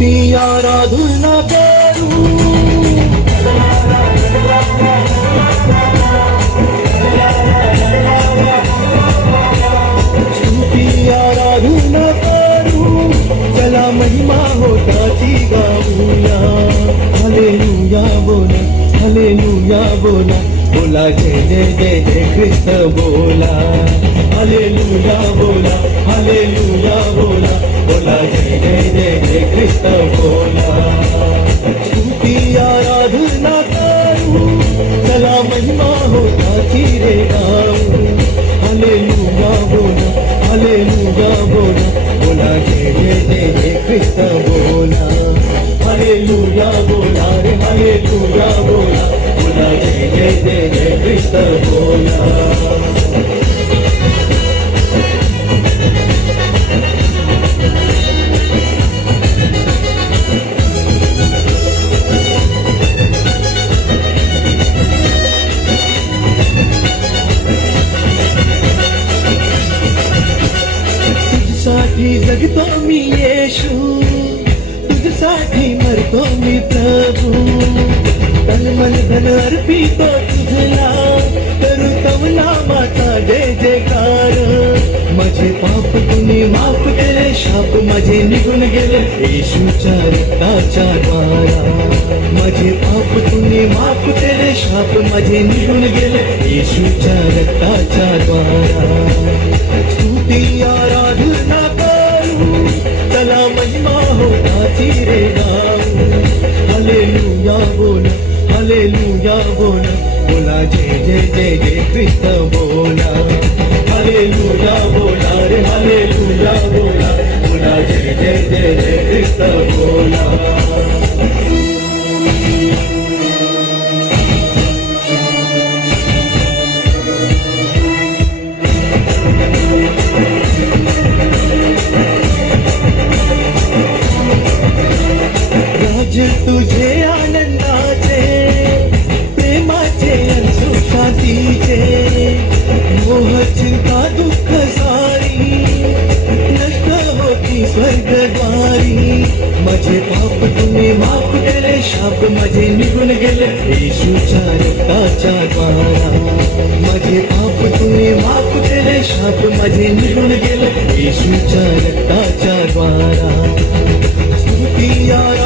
स्तुती आराधना करू स्तुती आराधना करू चला महिमा होताची गाऊया हलेलुया बोला हलेलुया बोला बोला जय जय जय जय कृष्ण बोला हलेलुया बोला हलेलुया बोला बोला जय जय जय जय कृष्ण बोला स्तुती आराधना करू चला महिमा होताची रे गाऊ हालेलुया बोला हालेलुया बोला बोला जय जय जय जय कृष्ण बोला हालेलुया बोला रे हले हालेलुया बोला बोला जय जय जय जय कृष्ण बोला तुझ्यासाठी जगतो मी येशू? तुझ्यासाठी मरतो मी प्रभू. तन मन धन अर्पितो तुझला. करू तव नामाचा जय जयकार. माझे पाप तुने माफ केले शाप माझे निघून गेले. येशूच्या रक्ताच्या द्वारा. माझे पाप तुने माफ केले शाप माझे निघून गेले. येशूच्या रक्ताच्या द्वारा. ফিরে দাও হালে লুয়া বোলা হালে লুয়া বোলা বোলা জে জে জে জে কৃষ্ণ বোলা হালে লুয়া বোলা রে হালে লুয়া বোলা होती स्वर्गद्वारी माझे पाप तुम्ही माफ़ केले शाप माझे निघून गेले येशूच्या रक्ताच्या द्वारा माझे पाप तुम्ही माफ़ केले शाप माझे निघून गेले येशूच्या रक्ताच्या द्वारा स्तुती आराधना